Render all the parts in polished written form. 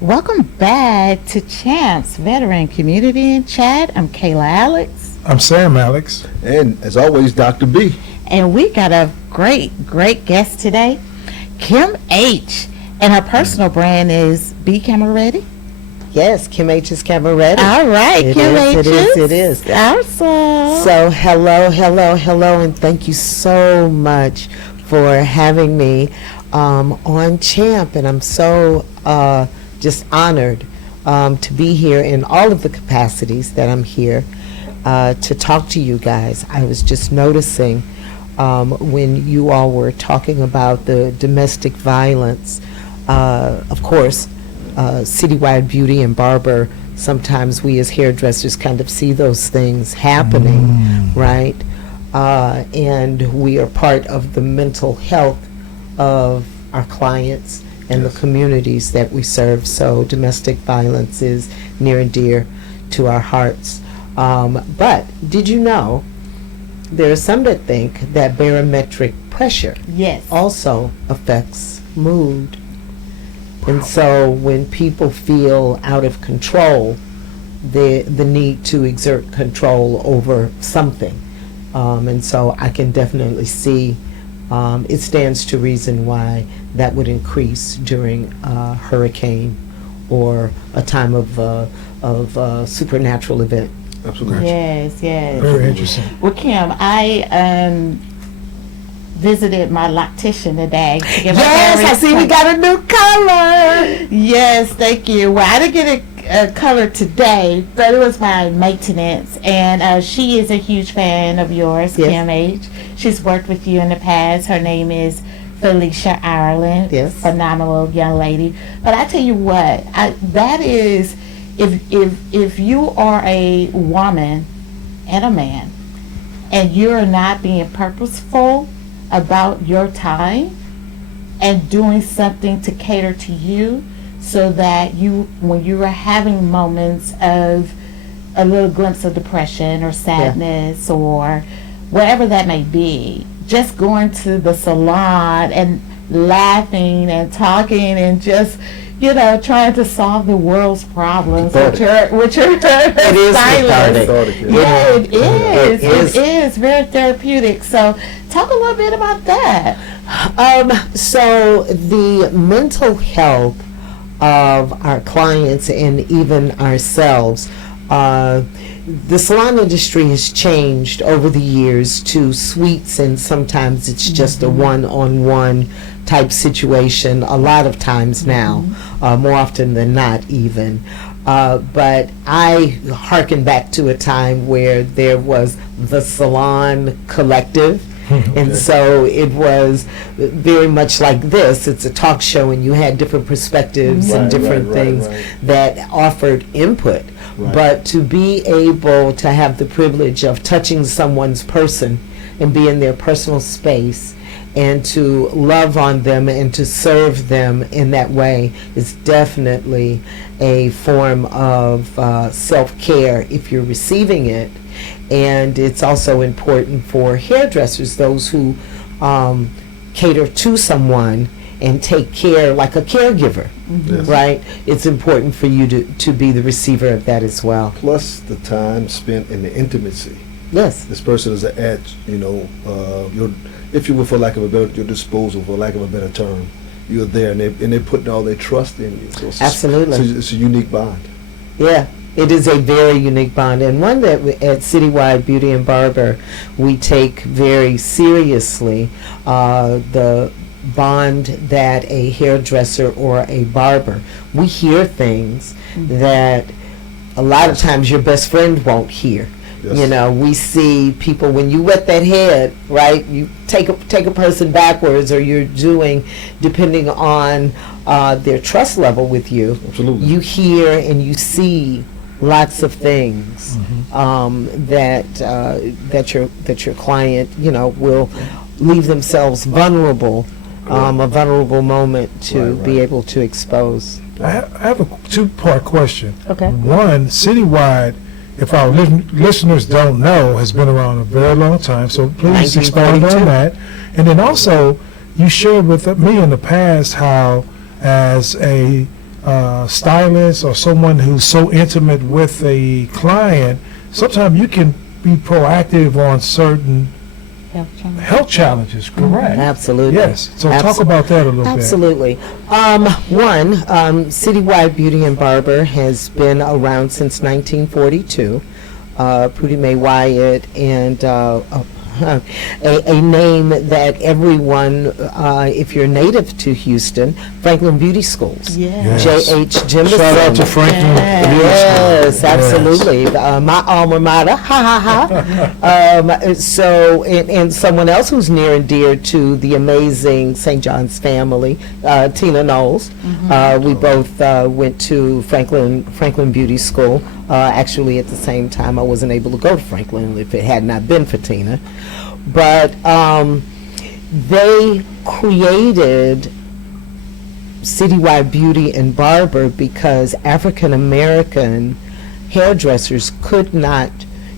Welcome back to C.H.A.M.P Veterans Community Chat. I'm Kayla Alex. I'm Sam Alex. And as always, Dr. B. And we got a great guest today, Kim Aitch. And her personal brand is Be Camera Ready. Yes, Kim Aitch is camera ready. All right, Kim Aitch. It is. Awesome. So hello, and thank you so much for having me on C.H.A.M.P. And I'm so just honored to be here in all of the capacities that I'm here to talk to you guys. I was just noticing when you all were talking about the domestic violence, of course, citywide beauty and barber, sometimes we as hairdressers kind of see those things happening, right? And we are part of the mental health of our clients and the communities that we serve. So domestic violence is near and dear to our hearts. But did you know there are some that think that barometric pressure also affects mood? And so when people feel out of control, the need to exert control over something. And so I can definitely see it stands to reason why that would increase during a hurricane or a time of supernatural event. Absolutely. Yes. Very interesting. Well, Kim, I visited my loctician today. To get Yes, I see we got a new color. Yes, thank you. Well, I didn't get a color today, but it was my maintenance, and she is a huge fan of yours, Yes. Kim Aitch. She's worked with you in the past. Her name is Felicia Ireland. Yes. Phenomenal young lady. But I tell you what, that is, if you are a woman and a man, and you're not being purposeful about your time and doing something to cater to you, so that you, when you are having moments of a little glimpse of depression or sadness or whatever that may be, just going to the salon and laughing and talking and just, trying to solve the world's problems with your stylist. Yeah, it is very therapeutic. So talk a little bit about that. So the mental health of our clients and even ourselves, the salon industry has changed over the years to suites, and sometimes it's just a one-on-one type situation a lot of times now, more often than not even. But I hearken back to a time where there was the Salon Collective. And so it was very much like this. It's a talk show, and you had different perspectives and different things that offered input. But to be able to have the privilege of touching someone's person and be in their personal space and to love on them and to serve them in that way is definitely a form of self-care if you're receiving it. And it's also important for hairdressers, those who cater to someone and take care like a caregiver, right? It's important for you to be the receiver of that as well. Plus the time spent in the intimacy. Yes. This person is at, your, if you will, for lack of a better, your disposal, for lack of a better term. You're there, and they're putting all their trust in you. So Absolutely. So it's a unique bond. Yeah. It is a very unique bond, and one that at Citywide Beauty and Barber we take very seriously, the bond that a hairdresser or a barber, we hear things that a lot of times your best friend won't hear. Yes. We see people, when you wet that head, right, you take a person backwards, or you're doing, depending on their trust level with you. Absolutely. You hear and you see lots of things that your client will leave themselves vulnerable, a vulnerable moment to be able to expose. I have a two-part question. Okay. One, Citywide, if our listeners don't know, has been around a very long time, so please expand on that. And then also, you shared with me in the past how, as a stylist or someone who's so intimate with a client, sometimes you can be proactive on certain health challenges, correct? Absolutely. Yes. So talk about that a little Absolutely. Citywide Beauty and Barber has been around since 1942. Prudy Mae Wyatt and a name that everyone, if you're native to Houston, Franklin Beauty Schools. Yes. C.H.A.M.P. Shout out to Franklin. Yes, absolutely. My alma mater, ha ha ha. So, and someone else who's near and dear to the amazing St. John's family, Tina Knowles. We both went to Franklin Beauty School. Actually, at the same time, I wasn't able to go to Franklin if it had not been for Tina. But they created Citywide Beauty and Barber because African American hairdressers could not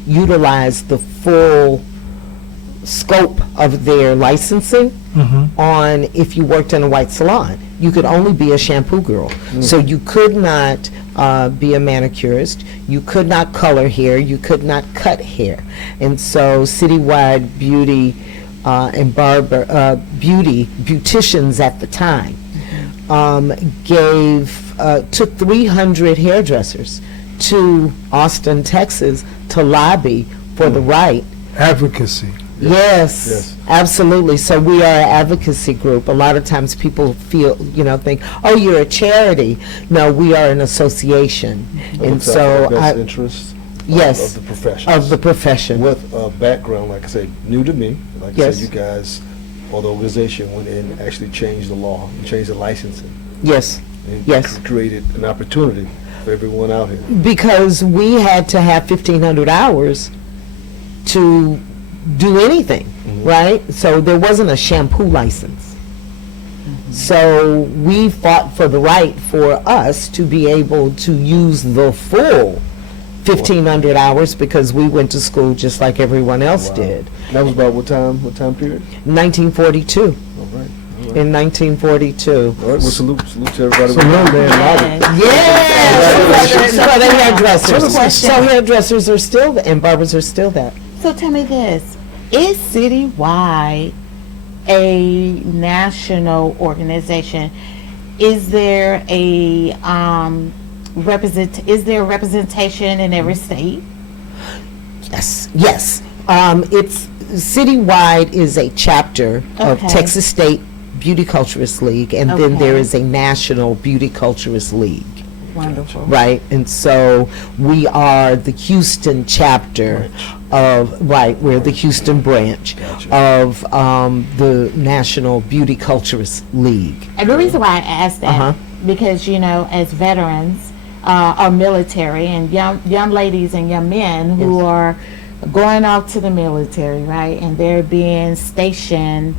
utilize the full scope of their licensing on if you worked in a white salon. You could only be a shampoo girl. So you could not be a manicurist. You could not color hair. You could not cut hair. And so Citywide Beauty and Barber, beauticians at the time, took 300 hairdressers to Austin, Texas to lobby for the right. Advocacy. Yes, absolutely. So we are an advocacy group. A lot of times people think, oh, you're a charity. No, we are an association. And so best interest yes, of the profession. Of the profession. With a background, like I said, new to me. Like I said, you guys, or the organization went in and actually changed the law, and changed the licensing. Yes, And yes. created an opportunity for everyone out here. Because we had to have 1,500 hours to do anything, right? So there wasn't a shampoo license. So we fought for the right for us to be able to use the full 1,500 hours because we went to school just like everyone else did. That was about what time period? 1942. All right. In 1942. All right, well, salute to everybody. Yes. So the hairdressers. So hairdressers are still, and barbers are still that. So tell me this, is Citywide a national organization? Is there a representation in every state? Yes, yes. It's Citywide is a chapter of Texas State Beauty Culturist League, and then there is a National Beauty Culturist League. Wonderful. Right, and so we are the Houston chapter we're the Houston branch of the National Beauty Culturist League. And the reason why I asked that, because, as veterans or military and young ladies and young men who are going off to the military, right, and they're being stationed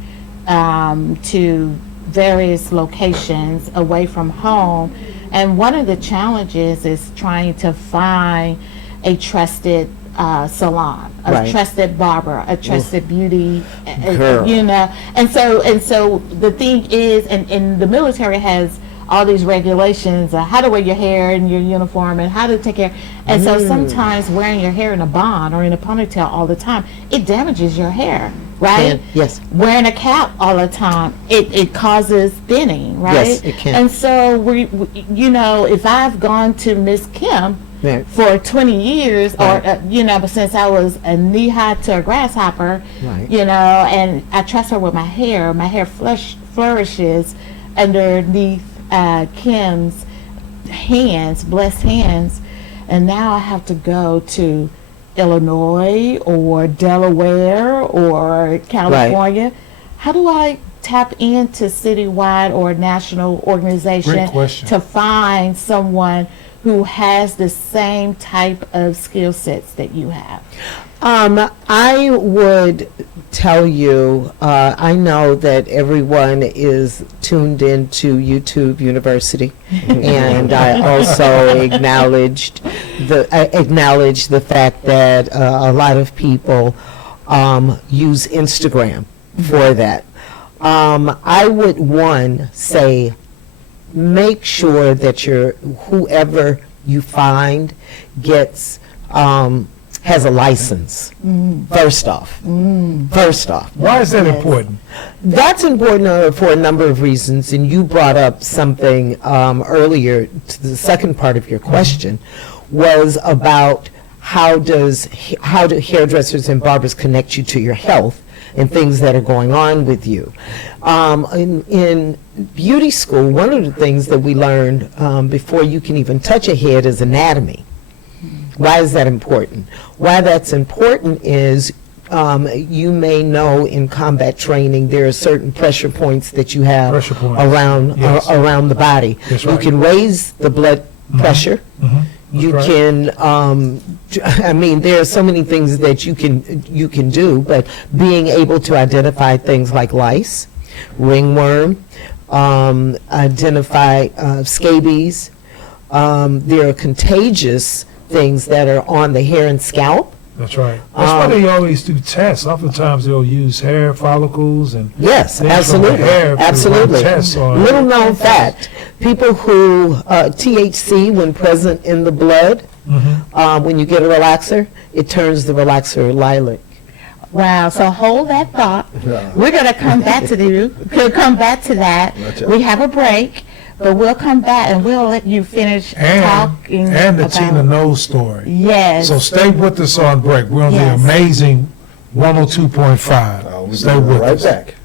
to various locations away from home. And one of the challenges is trying to find a trusted salon, a trusted barber, a trusted beauty, And so the thing is, and the military has all these regulations on how to wear your hair in your uniform and how to take care. And so sometimes wearing your hair in a bun or in a ponytail all the time, it damages your hair. Right? Yes. Wearing a cap all the time, it causes thinning, right? Yes, it can. And so we if I've gone to Miss Kim for 20 years, or since I was a knee-high to a grasshopper, and I trust her with my hair flourishes underneath Kim's hands, blessed hands, and now I have to go to Illinois or Delaware or California. How do I tap into Citywide or a national organization to find someone who has the same type of skill sets that you have? I would tell you, I know that everyone is tuned into YouTube University, and I also acknowledge the fact that a lot of people use Instagram for that. I would say make sure that whoever you find gets, has a license, first off. First off. Why is that important? That's important for a number of reasons, and you brought up something earlier to the second part of your question, was about how do hairdressers and barbers connect you to your health and things that are going on with you. In beauty school, one of the things that we learned before you can even touch a head is anatomy. Why is that important? Why that's important is you may know in combat training there are certain pressure points that you have around Yes. around the body. That's You right. can raise the blood pressure. You right. can, I mean, there are so many things that you can do, but being able to identify things like lice, ringworm, identify scabies. There are contagious things that are on the hair and scalp. That's right. That's why they always do tests. Oftentimes they'll use hair follicles and Yes, things from the absolutely, hair to run absolutely. tests on. Little known fact, people who, THC, when present in the blood, when you get a relaxer, it turns the relaxer lilac. Wow, so hold that thought. Yeah. We're going to come back to that. Gotcha. We have a break, but we'll come back and we'll let you finish talking And the about Tina Knowles story. Yes. So stay with us on break. We're on Yes. the amazing 102.5. We'll Stay be with right us. back.